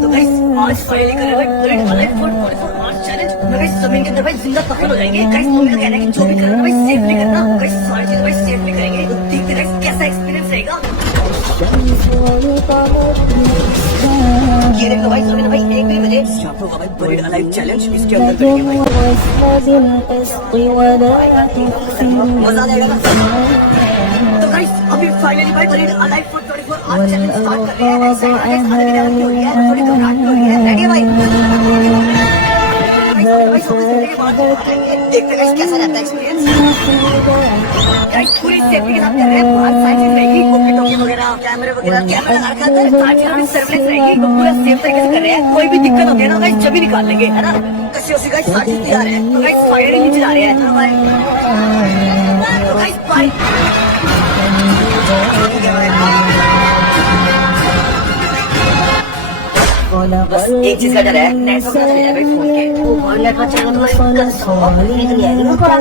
तो गाइस आज फाइनली करेगा great alive for 44 hours challenge. Guys जमीन के अंदर भाई जिंदा दफन हो जाएंगे। गाइस मम्मी का कहना है कि जो भी करना भाई सेफली करना। गाइस सारी चीजें भाई सेफली करेंगे। तो देखते गाइस कैसा एक्सपीरियंस रहेगा। ये देखो भाई जमीन भाई 1 बजे स्टार्ट होगा भाई ग्रेट अलाइव चैलेंज। इसके अंदर करेंगे भाई मजा आ जाएगा। तो गाइस अभी फाइनली भाई great alive for 44 hours challenge start कर रहे हैं। गाइस आगे आगे हो रही है, थोड़ी घबराहट हो रही है। रेडी है भाई? देखते गाइस कैसा रहता है एक्सपीरियंस। गाइस पूरी सेफ्टी के साथ कर रहे हैं। बाहर साइड रहेगी, वॉकी टॉकी वगैरह, कैमरा लगा रखा है। साथ में सर्विलेंस रहेगी, तो पूरा सेफ तरीके से कर रहे हैं। कोई भी दिक्कत होगी ना गाइस जब भी निकाल लेंगे, है ना। कसी उसी गाइस साथ ही जा रहे हैं। तो गाइस फाइनली नीचे जा रहे हैं। तो गाइस बाय बस एक चीज का डर है, नेटवर्क ना चले जाए भाई फोन के। वो नेटवर्क चलेगा तो भाई कल सो नहीं आएगी ना। थोड़ा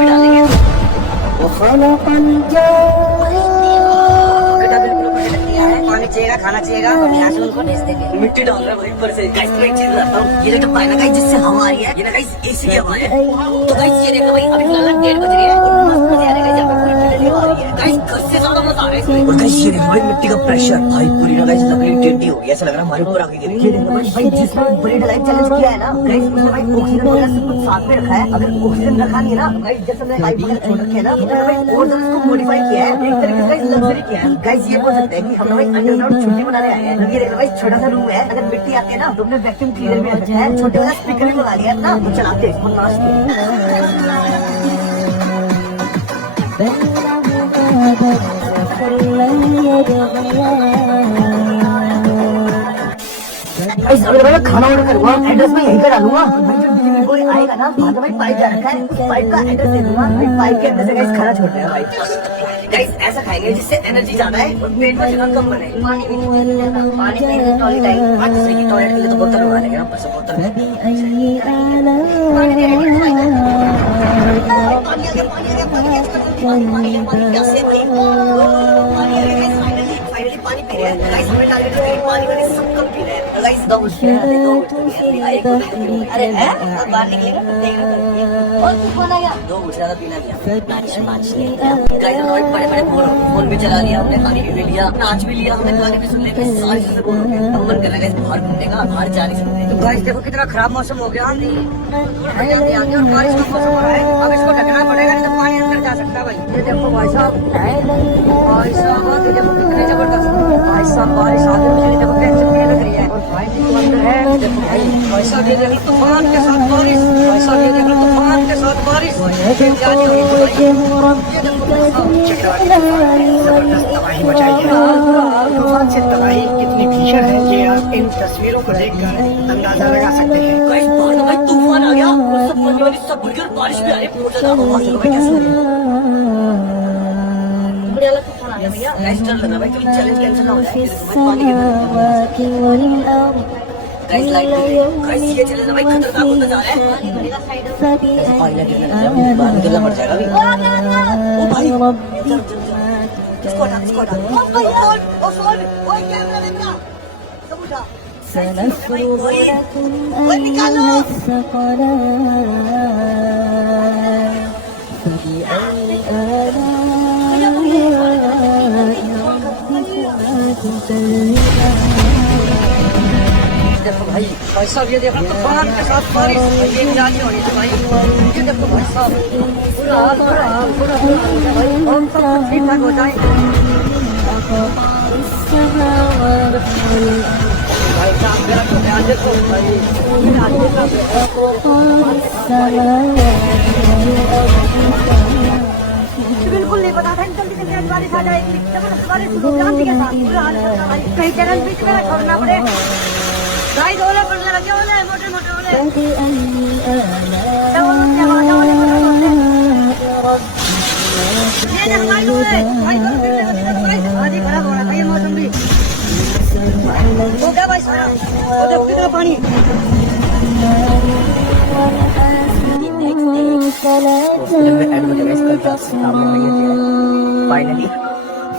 डालेंगे पानी चाहिएगा, खाना चाहिएगा और यहाँ से उनको भेज देंगे। मिट्टी डाल रहे हैं भाई ऊपर से। गाइस मैं एक चीज बताता हूँ, ये जो पानी गाइस जिससे हवा आ रही है, ये ना गाइस एसी की हवा है। तो गाइस ये देखो भाई अभी फिलहाल 1:30 बज रही है और मस्त मजा आ रहा है। जब पूरी ठंडी हवा आ रही है गाइस, घर से ज्यादा मजा आ रहा है इसमें। और गाइस ये देखो भाई मिट्टी का प्रेशर भाई पूरी ना गाइस लकड़ी टेढ़ी हो गई, ऐसा लग रहा है हमारे ऊपर आके गिरी। ये देखो भाई जिसने ब्रेड लाइफ चैलेंज किया है ना गाइस, उसने भाई ऑक्सीजन वगैरह सब कुछ साथ में रखा है। अगर ऑक्सीजन रखा नहीं है ना गाइस, जैसे हमने लाइफ वगैरह छोड़ रखे है ना, तो भाई और ज्यादा इसको मॉडिफाई किया है, एक तरीके से गाइस लग्जरी किया है। गाइस ये बोल सकते हैं कि हम लोग अंडरग्राउंड छुट्टी मनाने आए हैं। ये देखो भाई छोटा सा रूम है, अगर मिट्टी आती है ना तो हमने वैक्यूम क्लीनर भी रखा है, छोटे वाला स्पीकर भी लगा लिया ना, तो चलाते हैं इसको नाच अगर मैं खाना ऑर्डर करूंगा एड्रेस मैं यहीं का डालूंगा। भाई जो डिलीवरी बॉय आएगा ना वहाँ तो भाई पाइप जा रखा है, उस पाइप का एड्रेस दे दूंगा। भाई पाइप के अंदर से गाइस खाना छोड़ रहे हैं भाई। गाइस ऐसा खाएंगे जिससे एनर्जी ज्यादा है और पेट में जगह कम बने। पानी भी नहीं लेना, पानी पीने टॉयलेट टाइम 5 से की टॉयलेट के लिए तो बोतल मंगा लेंगे, बस बोतल पानी दे पानी पी रहे हैं गाइस। हमें टारगेट है पानी वाले सब कम पी रहे हैं गाइस। दो अरे बाहर निकलेगा तो देखेगा और कौन आया 2 घुट ज्यादा पीना लिया नाच गाइस। हमने बड़े बड़े फोन भी चला लिया, हमने खाने भी लिया, नाच भी लिया, हमने गाने भी सुन लिए, सारी चीजें बोल हो गया। अब मन कर रहा है बाहर घूमने का, बाहर जाने से। तो गाइस देखो कितना खराब मौसम हो गया, आंधी और बारिश का मौसम हो रहा है। अब इसको ढकना पड़ेगा नहीं तो पानी अंदर जा सकता है भाई। ये देखो भाई साहब देखो कितने जबरदस्त भाई साहब बारिश आते मुझे देखो कैसे पीने लग रही है। और भाई जो अंदर है देखो भाई साहब ये देखो तूफान के साथ बारिश, भाई साहब ये देखो तूफान के साथ बारिश। जाने हुई ये देखो जबरदस्त तबाही मचाई है। तूफान से तबाही कितनी भीषण है ये आप इन तस्वीरों को देखकर अंदाजा लगा सकते हैं। गाइस बाहर तो भाई तूफान आ गया और सब पानी वाली सब भर गई, बारिश भी आ रही है बहुत ज्यादा। आवाज देखो भाई कैसे बढ़िया लग तूफान आ गया भैया। गाइस डर लग रहा है भाई कहीं चैलेंज कैंसिल ना हो जाए। पानी के अंदर गाइस लाइट गाइस ये चैलेंज भाई खतरनाक होता जा रहा है। पानी गिरने बाहर निकलना पड़ जाएगा अभी। ओ भाई इसको हटा ओ भाई ओ फोन ओ कैमरा देखना सब उठा ओए निकालो। देखो भाई साहब ये देखो तूफान के साथ बारिश, ये जानी होनी थी भाई। ये देखो भाई साहब पूरा भाई हम सब ठीक ठाक हो जाए। भाई साहब मेरा तो ध्यान देखो भाई बिल्कुल नहीं पता था जल्दी से मेरा बारिश आ जाएगी जब बारिश शांति के साथ पूरा हाल है भाई कहीं चरण बीच में ना छोड़ना पड़े गाइस ओले पड़ने लगे ओले मोटे मोटे ओले ये ना भाई ओले भाई आज ही खराब हो रहा है ये मौसम भी हो गया भाई सारा वो देख कितना पानी फाइनली